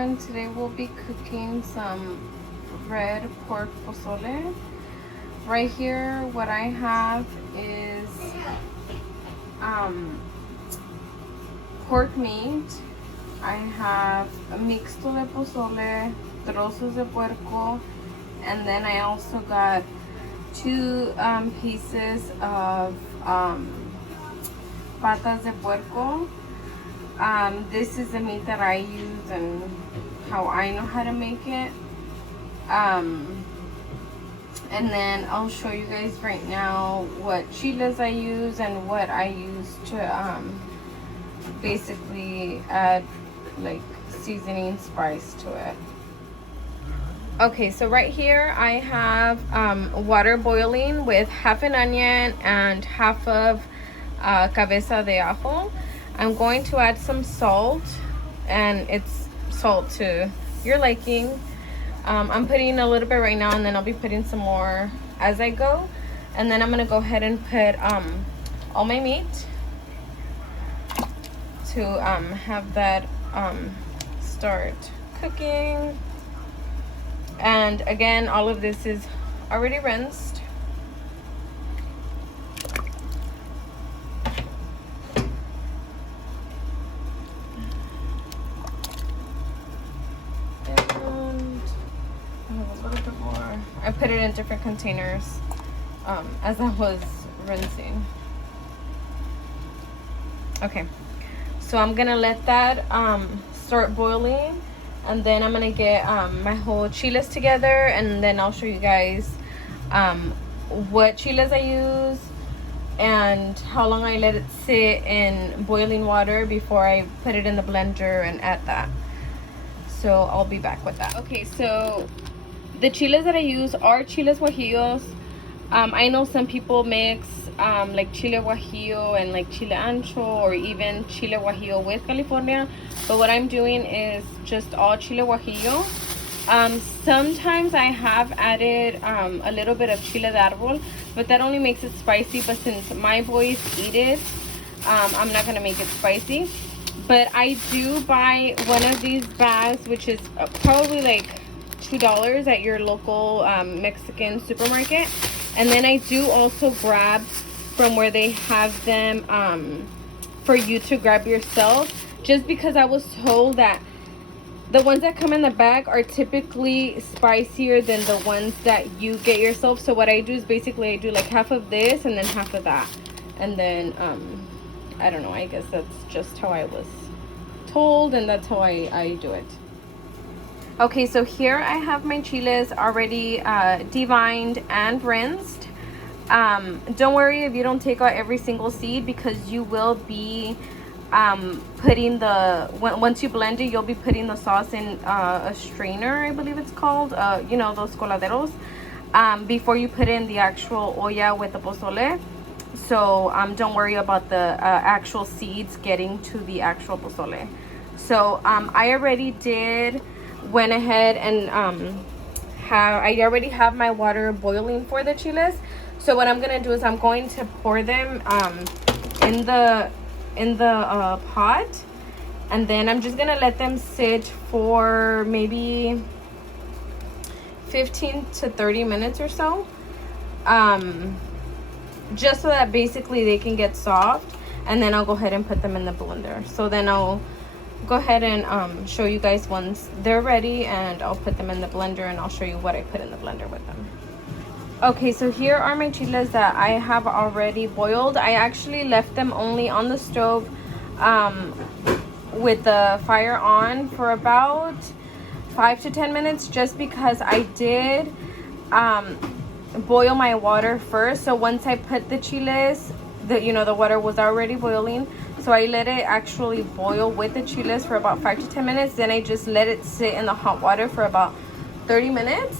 everyone. Today we'll be cooking some red pork pozole. Right here what I have is pork meat. I have a mixto de pozole, trozos de puerco, and then I also got two pieces of patas de puerco. This is the meat that I use and how I know how to make it. And then I'll show you guys right now what chiles I use and what I use to basically add like seasoning spice to it. Okay, so right here I have water boiling with half an onion and half of cabeza de ajo. I'm going to add some salt, and it's salt to your liking. I'm putting a little bit right now, and then I'll be putting some more as I go. And then I'm gonna go ahead and put all my meat to have that start cooking. And again, all of this is already rinsed. I put it in different containers as I was rinsing. Okay, so I'm gonna let that start boiling, and then I'm gonna get my whole chiles together, and then I'll show you guys what chiles I use and how long I let it sit in boiling water before I put it in the blender and add that. So I'll be back with that. Okay, so the chiles that I use are chiles guajillos. I know some people mix like chile guajillo and like chile ancho, or even chile guajillo with California. But what I'm doing is just all chile guajillo. Sometimes I have added a little bit of chile de árbol, but that only makes it spicy. But since my boys eat it, I'm not gonna make it spicy. But I do buy one of these bags, which is probably like $2 at your local Mexican supermarket. And then I do also grab from where they have them for you to grab yourself, just because I was told that the ones that come in the bag are typically spicier than the ones that you get yourself. So what I do is basically I do like half of this and then half of that, and then I don't know, I guess that's just how I was told, and that's how I do it. Okay, so here I have my chiles already devined and rinsed. Don't worry if you don't take out every single seed, because you will be putting once you blend it, you'll be putting the sauce in a strainer, I believe it's called, you know, those coladeros, before you put in the actual olla with the pozole. So don't worry about the actual seeds getting to the actual pozole. So I already went ahead and I already have my water boiling for the chiles. So what I'm gonna do is I'm going to pour them in the pot, and then I'm just gonna let them sit for maybe 15 to 30 minutes or so, just so that basically they can get soft, and then I'll go ahead and put them in the blender. So then I'll go ahead and show you guys once they're ready, and I'll put them in the blender, and I'll show you what I put in the blender with them. Okay, so here are my chiles that I have already boiled. I actually left them only on the stove with the fire on for about 5 to 10 minutes, just because I did boil my water first. So once I put the chiles, the water was already boiling, so I let it actually boil with the chiles for about 5 to 10 minutes. Then I just let it sit in the hot water for about 30 minutes.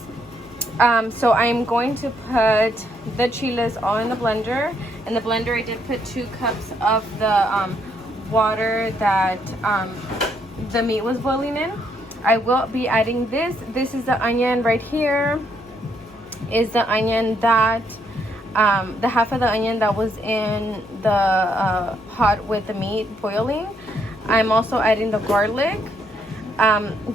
So I'm going to put the chiles all in the blender. In the blender I did put 2 cups of the water that the meat was boiling in. I will be adding this is the onion right here, is the onion that the half of the onion that was in the pot with the meat boiling. I'm also adding the garlic.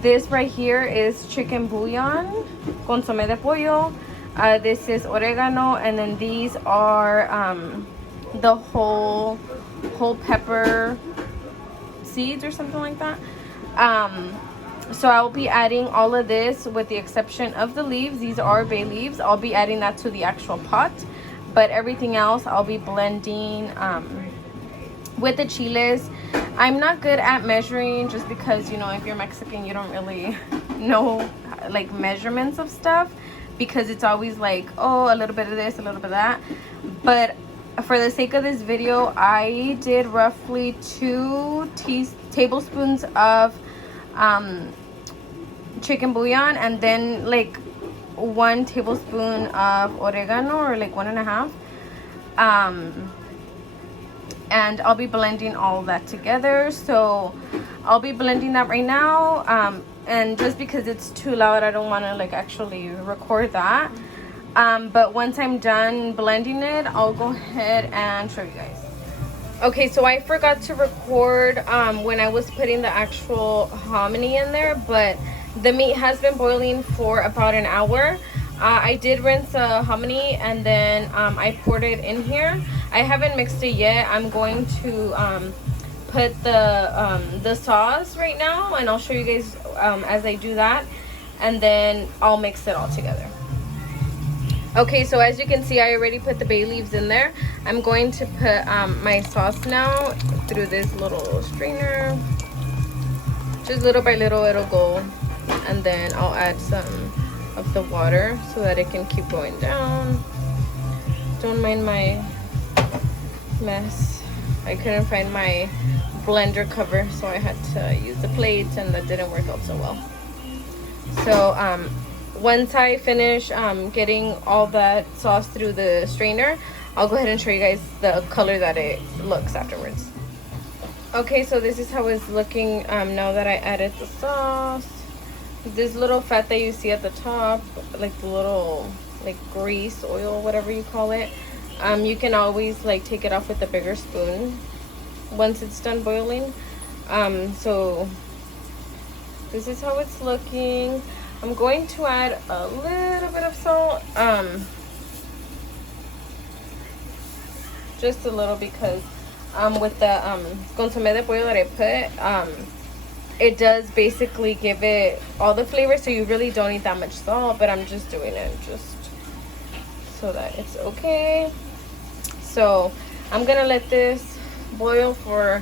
This right here is chicken bouillon, consome de pollo. This is oregano, and then these are the whole pepper seeds or something like that. So I'll be adding all of this with the exception of the leaves. These are bay leaves. I'll be adding that to the actual pot, but everything else I'll be blending with the chiles. I'm not good at measuring, just because, you know, if you're Mexican, you don't really know like measurements of stuff, because it's always like, oh, a little bit of this, a little bit of that. But for the sake of this video, I did roughly 2 tablespoons of chicken bouillon, and then like 1 tablespoon of oregano, or like 1.5. And I'll be blending all that together. So I'll be blending that right now. And just because it's too loud, I don't want to like actually record that. But once I'm done blending it, I'll go ahead and show you guys. Okay, so I forgot to record when I was putting the actual hominy in there, but the meat has been boiling for about an hour. I did rinse the hominy, and then I poured it in here. I haven't mixed it yet. I'm going to put the sauce right now, and I'll show you guys as I do that, and then I'll mix it all together. Okay, so as you can see, I already put the bay leaves in there. I'm going to put my sauce now through this little strainer. Just little by little it'll go, and then I'll add some of the water so that it can keep going down. Don't mind my mess. I couldn't find my blender cover, so I had to use the plates, and that didn't work out so well. So once I finish getting all that sauce through the strainer, I'll go ahead and show you guys the color that it looks afterwards. Okay, so this is how it's looking now that I added the sauce. This little fat that you see at the top, like the little like grease, oil, whatever you call it, you can always like take it off with a bigger spoon once it's done boiling. So this is how it's looking. I'm going to add a little bit of salt, just a little, because with the consome de pollo that I put, it does basically give it all the flavor, so you really don't need that much salt, but I'm just doing it just so that it's okay. So I'm gonna let this boil for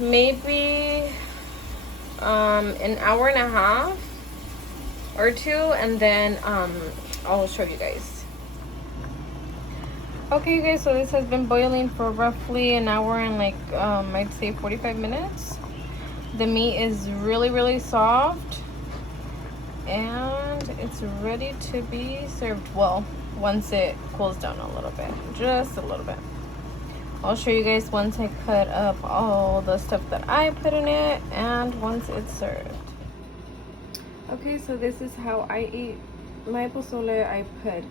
maybe an hour and a half or 2, and then I'll show you guys. Okay, you guys, so this has been boiling for roughly an hour and like I'd say 45 minutes. The meat is really soft, and it's ready to be served. Well, once it cools down a little bit, just a little bit. I'll show you guys once I put up all the stuff that I put in it, and once it's served. Okay, so this is how I eat my pozole. I put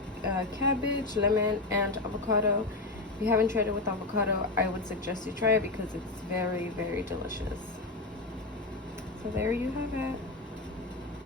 cabbage, lemon, and avocado. If you haven't tried it with avocado, I would suggest you try it because it's very delicious. So there you have it.